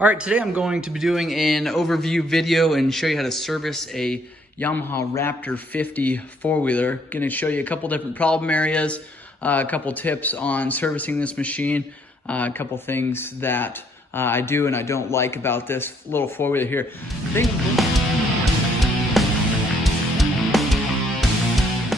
All right, today I'm going to be doing an overview video and show you how to service a Yamaha Raptor 50 four-wheeler. Going to show you a couple different problem areas, a couple tips on servicing this machine, a couple things that I do and I don't like about this little four-wheeler here.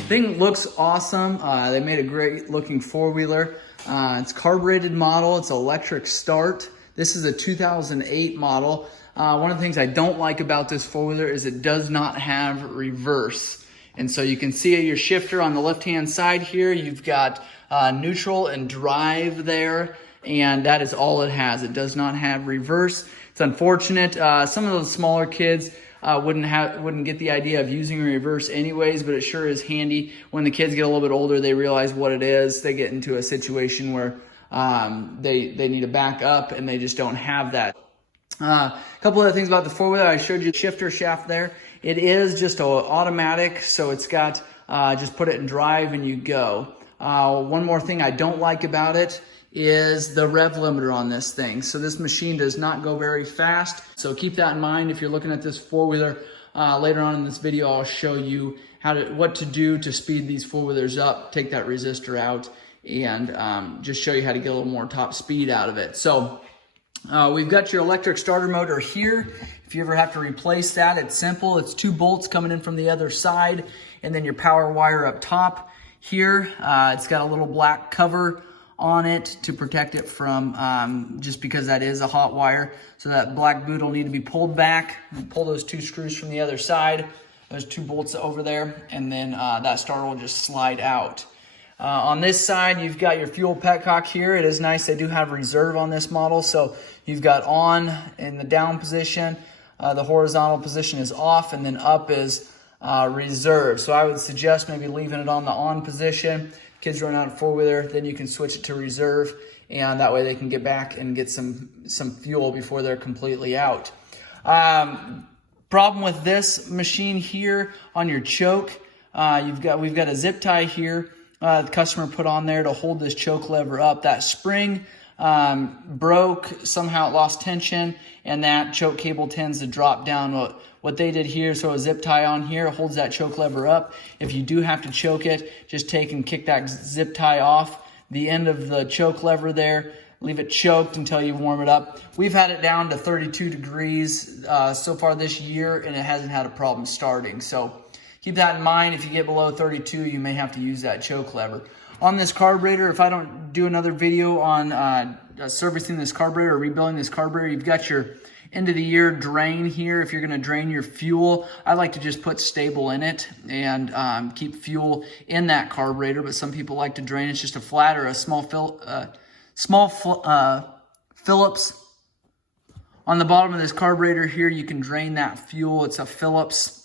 Thing looks awesome. They made a great looking four-wheeler. It's carbureted model, it's electric start. This is a 2008 model. One of the things I don't like about this four-wheeler is it does not have reverse. And so you can see your shifter on the left-hand side here. You've got neutral and drive there, and that is all it has. It does not have reverse. It's unfortunate. Some of those smaller kids wouldn't get the idea of using reverse anyways, but it sure is handy. When the kids get a little bit older, they realize what it is. They get into a situation where they need to back up and they just don't have that. A couple other things about the four-wheeler. I showed you the shifter shaft there. It is just automatic, so it's got just put it in drive and you go. One more thing I don't like about it is the rev limiter on this thing. So this machine does not go very fast. So keep that in mind if you're looking at this four-wheeler. Later on in this video, I'll show you what to do to speed these four-wheelers up, take that resistor out, and just show you how to get a little more top speed out of it. So we've got your electric starter motor here. If you ever have to replace that, it's simple. It's 2 bolts coming in from the other side, and then your power wire up top here. It's got a little black cover on it to protect it from, just because that is a hot wire. So that black boot will need to be pulled back. And pull those 2 screws from the other side, those 2 bolts over there, and then that starter will just slide out. On this side, you've got your fuel petcock here. It is nice, they do have reserve on this model. So you've got on in the down position, the horizontal position is off, and then up is reserve. So I would suggest maybe leaving it on the on position. Kids run out of four-wheeler, then you can switch it to reserve, and that way they can get back and get some fuel before they're completely out. Problem with this machine here on your choke, we've got a zip tie here. The customer put on there to hold this choke lever up. That spring broke, somehow it lost tension, and that choke cable tends to drop down. What they did here, so a zip tie on here holds that choke lever up. If you do have to choke it, just take and kick that zip tie off the end of the choke lever there. Leave it choked until you warm it up. We've had it down to 32 degrees so far this year, and it hasn't had a problem starting. So keep that in mind. If you get below 32, you may have to use that choke lever. On this carburetor, if I don't do another video on servicing this carburetor or rebuilding this carburetor, you've got your end of the year drain here. If you're going to drain your fuel, I like to just put stable in it and keep fuel in that carburetor, but some people like to drain. It's just a flat or a small Phillips. On the bottom of this carburetor here, you can drain that fuel. It's a Phillips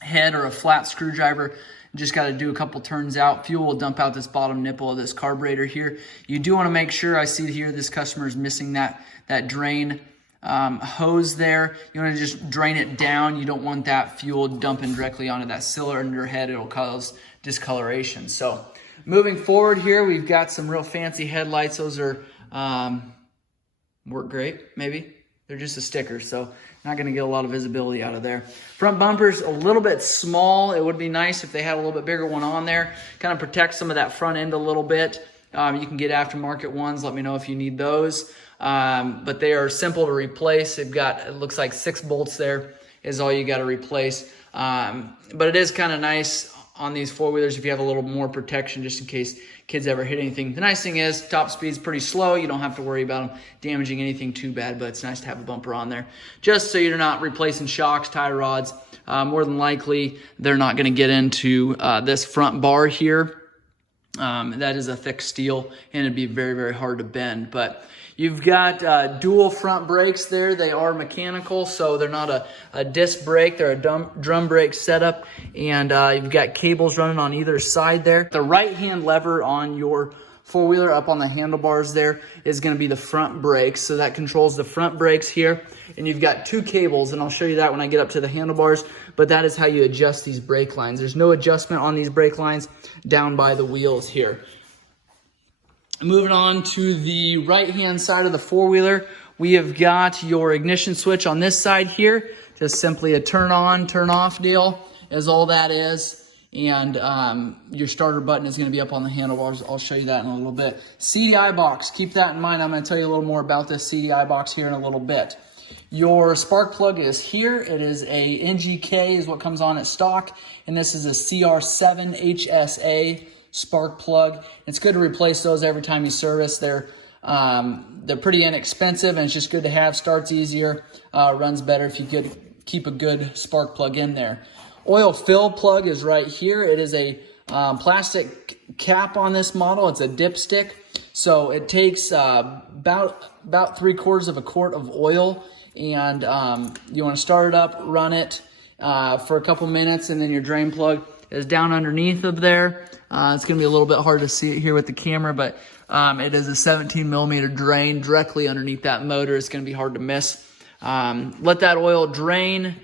head or a flat screwdriver. You just got to do a couple turns out. Fuel will dump out this bottom nipple of this carburetor here. You do want to make sure, I see here this customer is missing that drain hose there. You want to just drain it down. You don't want that fuel dumping directly onto that cylinder head. It'll cause discoloration. So moving forward here, we've got some real fancy headlights. Those are work great, maybe. They're just a sticker, so not going to get a lot of visibility out of there. Front bumper's a little bit small. It would be nice if they had a little bit bigger one on there. Kind of protect some of that front end a little bit. You can get aftermarket ones. Let me know if you need those. But they are simple to replace. They've got, it looks like 6 bolts there is all you got to replace. But it is kind of nice on these four-wheelers if you have a little more protection just in case kids ever hit anything. The nice thing is top speed's pretty slow. You don't have to worry about them damaging anything too bad, but it's nice to have a bumper on there just so you're not replacing shocks, tie rods. More than likely, they're not going to get into this front bar here. That is a thick steel, and it'd be very, very hard to bend. But you've got dual front brakes there. They are mechanical, so they're not a disc brake. They're a drum brake setup, and you've got cables running on either side there. The right-hand lever on your four-wheeler up on the handlebars there is going to be the front brakes, so that controls the front brakes here. And you've got 2 cables, and I'll show you that when I get up to the handlebars, but that is how you adjust these brake lines. There's no adjustment on these brake lines down by the wheels here. Moving on to the right-hand side of the four-wheeler, we have got your ignition switch on this side here. Just simply a turn on, turn off deal is all that is. And your starter button is going to be up on the handlebars. I'll show you that in a little bit. CDI box, keep that in mind. I'm going to tell you a little more about this CDI box here in a little bit. Your spark plug is here. It is a NGK is what comes on at stock. And this is a CR7 HSA spark plug. It's good to replace those every time you service. They're pretty inexpensive, and it's just good to have. Starts easier, runs better if you could keep a good spark plug in there. Oil fill plug is right here. It is a plastic cap on this model. It's a dipstick. So it takes about 3/4 of a quart of oil, and you want to start it up, run it for a couple minutes, and then your drain plug is down underneath of there. It's going to be a little bit hard to see it here with the camera, but it is a 17mm drain directly underneath that motor. It's going to be hard to miss. Let that oil drain.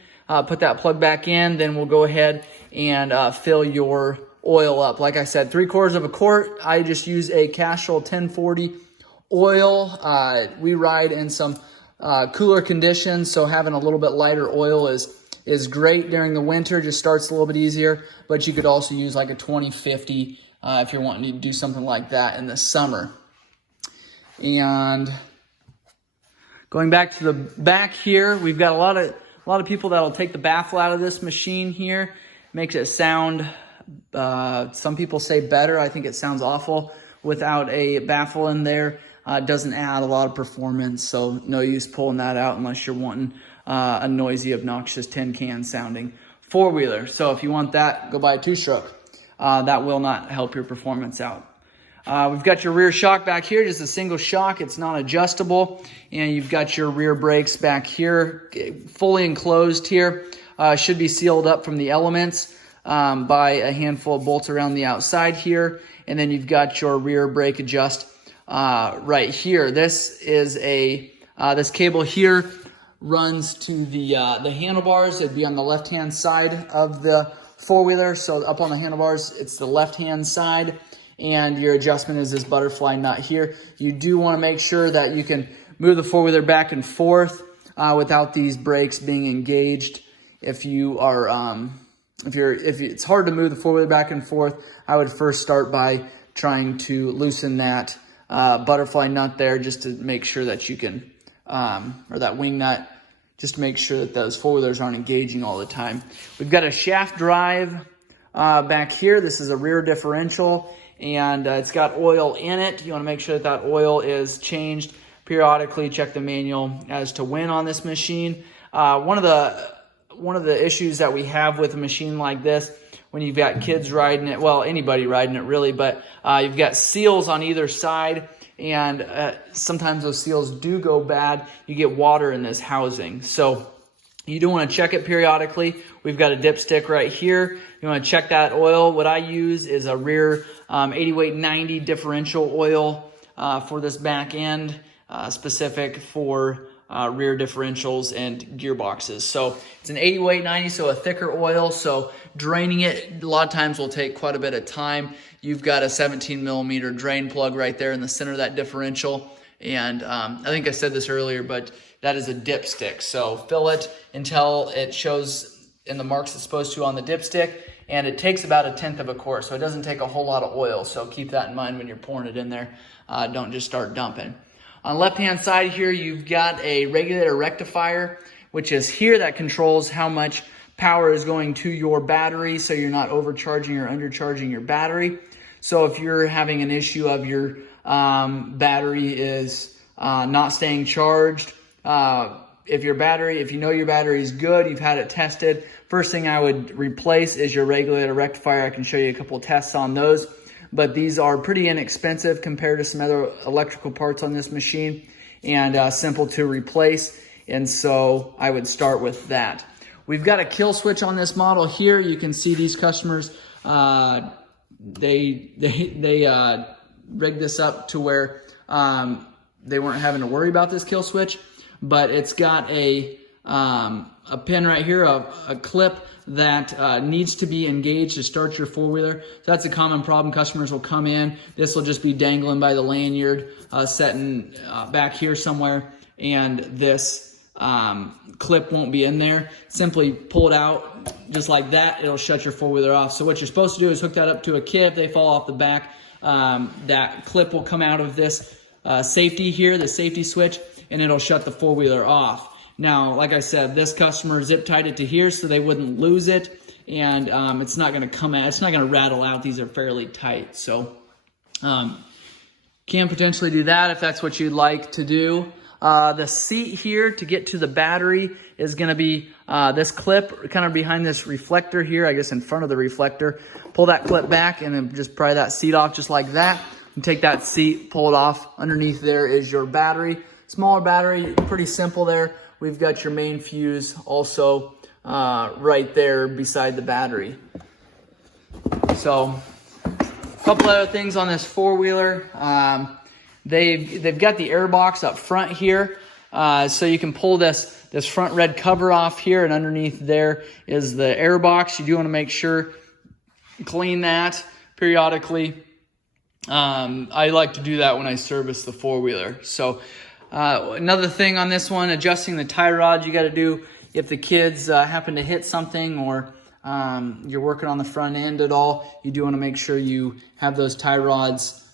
Put that plug back in, then we'll go ahead and fill your oil up. Like I said, 3/4 of a quart. I just use a Castrol 1040 oil. We ride in some cooler conditions, so having a little bit lighter oil is great during the winter. Just starts a little bit easier, but you could also use like a 2050 if you're wanting to do something like that in the summer. And going back to the back here, we've got a lot of people that'll take the baffle out of this machine here. Makes it sound, some people say better. I think it sounds awful without a baffle in there. It doesn't add a lot of performance, so no use pulling that out unless you're wanting a noisy, obnoxious tin can sounding four-wheeler. So if you want that, go buy a two-stroke. That will not help your performance out. We've got your rear shock back here, just a single shock. It's not adjustable. And you've got your rear brakes back here, fully enclosed here. Should be sealed up from the elements by a handful of bolts around the outside here. And then you've got your rear brake adjust right here. This is this cable here runs to the handlebars. It'd be on the left-hand side of the four-wheeler. So up on the handlebars, it's the left-hand side. And your adjustment is this butterfly nut here. You do want to make sure that you can move the four-wheeler back and forth without these brakes being engaged. If you are, if it's hard to move the four-wheeler back and forth, I would first start by trying to loosen that butterfly nut there, just to make sure that you can, or that wing nut, just to make sure that those four-wheelers aren't engaging all the time. We've got a shaft drive back here. This is a rear differential, and it's got oil in it. You want to make sure that oil is changed periodically. Check the manual as to when on this machine. One of the issues that we have with a machine like this, when you've got kids riding it, well, anybody riding it really, but you've got seals on either side, and sometimes those seals do go bad. You get water in this housing, so you do want to check it periodically. We've got a dipstick right here. You want to check that oil. What I use is a rear 80 weight 90 differential oil for this back end, specific for rear differentials and gearboxes. So it's an 80 weight 90, so a thicker oil. So draining it a lot of times will take quite a bit of time. You've got a 17mm drain plug right there in the center of that differential. And I think I said this earlier, but that is a dipstick. So fill it until it shows in the marks it's supposed to on the dipstick. And it takes about 1/10 of a quart, so it doesn't take a whole lot of oil. So keep that in mind when you're pouring it in there. Don't just start dumping. On the left-hand side here, you've got a regulator rectifier, which is here, that controls how much power is going to your battery, so you're not overcharging or undercharging your battery. So if you're having an issue of your battery is not staying charged, if you know your battery is good, you've had it tested, first thing I would replace is your regulator rectifier. I can show you a couple of tests on those. But these are pretty inexpensive compared to some other electrical parts on this machine, and simple to replace. And so I would start with that. We've got a kill switch on this model here. You can see these customers, they rigged this up to where they weren't having to worry about this kill switch, but it's got a pin right here, a clip that needs to be engaged to start your four-wheeler. So that's a common problem. Customers will come in. This will just be dangling by the lanyard, setting back here somewhere, and this clip won't be in there. Simply pull it out just like that. It'll shut your four-wheeler off. So what you're supposed to do is hook that up to a kit. If they fall off the back, that clip will come out of this safety here, the safety switch, and it'll shut the four-wheeler off. Now, like I said, this customer zip tied it to here so they wouldn't lose it, and it's not going to come out. It's not going to rattle out. These are fairly tight, so can potentially do that if that's what you'd like to do. The seat here to get to the battery is going to be this clip kind of behind this reflector here, I guess in front of the reflector. Pull that clip back and then just pry that seat off just like that. And take that seat, pull it off. Underneath there is your battery. Smaller battery, pretty simple there. We've got your main fuse also right there beside the battery. So a couple other things on this four-wheeler. They've got the Airbox up front here, so you can pull this front red cover off here, and underneath there is the Airbox. You do want to make sure clean that periodically. I like to do that when I service the four-wheeler. So another thing on this one, adjusting the tie rod, you got to do if the kids happen to hit something, or you're working on the front end at all, you do want to make sure you have those tie rods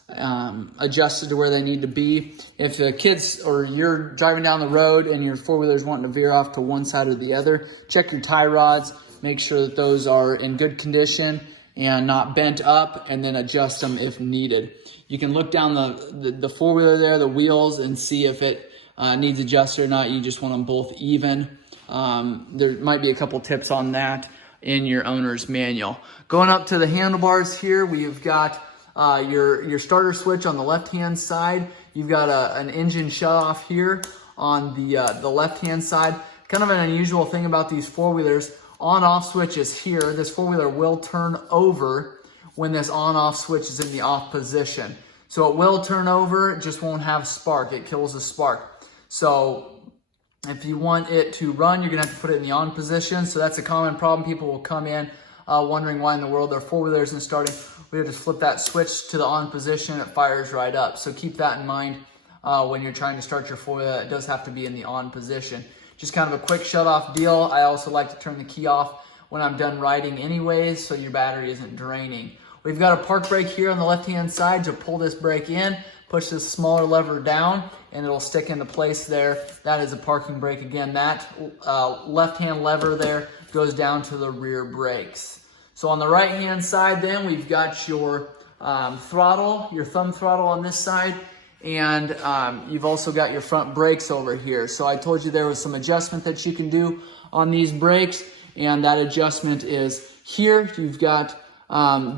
adjusted to where they need to be. If the kids or you're driving down the road and your four-wheeler is wanting to veer off to one side or the other, check your tie rods, make sure that those are in good condition and not bent up, and then adjust them if needed. You can look down the four-wheeler there, the wheels, and see if it needs adjusted or not. You just want them both even. There might be a couple tips on that in your owner's manual. Going up to the handlebars here, we've got your starter switch on the left-hand side. You've got an engine shut-off here on the left-hand side. Kind of an unusual thing about these four-wheelers, on-off switch is here. This four-wheeler will turn over when this on-off switch is in the off position. So it will turn over, it just won't have spark. It kills the spark. So if you want it to run, you're gonna have to put it in the on position. So that's a common problem. People will come in wondering why in the world their four-wheeler isn't starting. We just flip that switch to the on position, it fires right up. So keep that in mind when you're trying to start your four-wheeler. It does have to be in the on position. Just kind of a quick shut-off deal. I also like to turn the key off when I'm done riding anyways, so your battery isn't draining. We've got a park brake here on the left-hand side. To pull this brake in, push this smaller lever down, and it'll stick into place there. That is a parking brake. Again, that left-hand lever there goes down to the rear brakes. So on the right-hand side then, we've got your throttle, your thumb throttle on this side, and you've also got your front brakes over here. So I told you there was some adjustment that you can do on these brakes, and that adjustment is here. You've got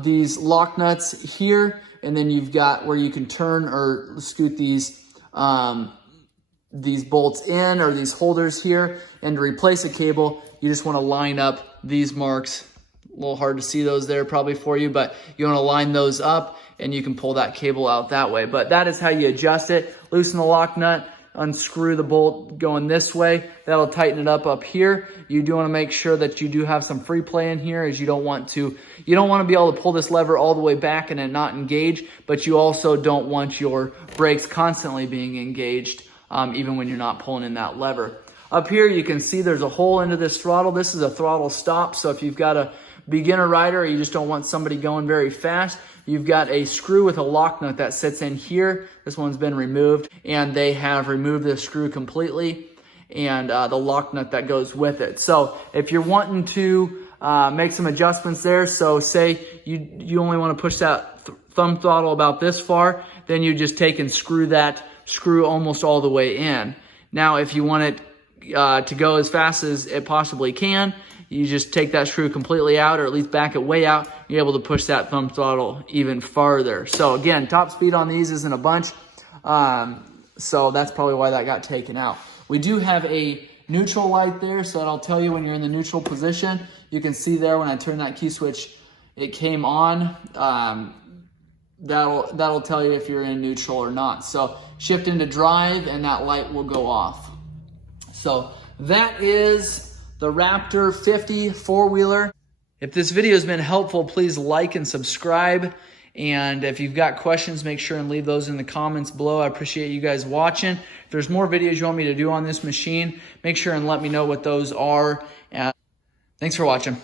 these lock nuts here, and then you've got where you can turn or scoot these bolts in, or these holders here. And to replace a cable, you just want to line up these marks. A little hard to see those there probably for you, but you want to line those up and you can pull that cable out that way. But that is how you adjust it. Loosen the lock nut, unscrew the bolt going this way. That'll tighten it up here. You do want to make sure that you do have some free play in here, as you don't want to be able to pull this lever all the way back and it not engage, but you also don't want your brakes constantly being engaged even when you're not pulling in that lever. Up here you can see there's a hole into this throttle. This is a throttle stop, so if you've got a beginner rider or you just don't want somebody going very fast, you've got a screw with a lock nut that sits in here. This one's been removed, and they have removed this screw completely, and the lock nut that goes with it. So if you're wanting to make some adjustments there, so say you only want to push that thumb throttle about this far, then you just take and screw that screw almost all the way in. Now if you want it to go as fast as it possibly can, you just take that screw completely out, or at least back it way out. You're able to push that thumb throttle even farther. So again, top speed on these isn't a bunch. So that's probably why that got taken out. We do have a neutral light there, so that'll tell you when you're in the neutral position. You can see there when I turn that key switch, it came on. That'll tell you if you're in neutral or not. So shift into drive and that light will go off. So that is the Raptor 50 four-wheeler. If this video has been helpful, please like and subscribe. And if you've got questions, make sure and leave those in the comments below. I appreciate you guys watching. If there's more videos you want me to do on this machine, make sure and let me know what those are. Thanks for watching.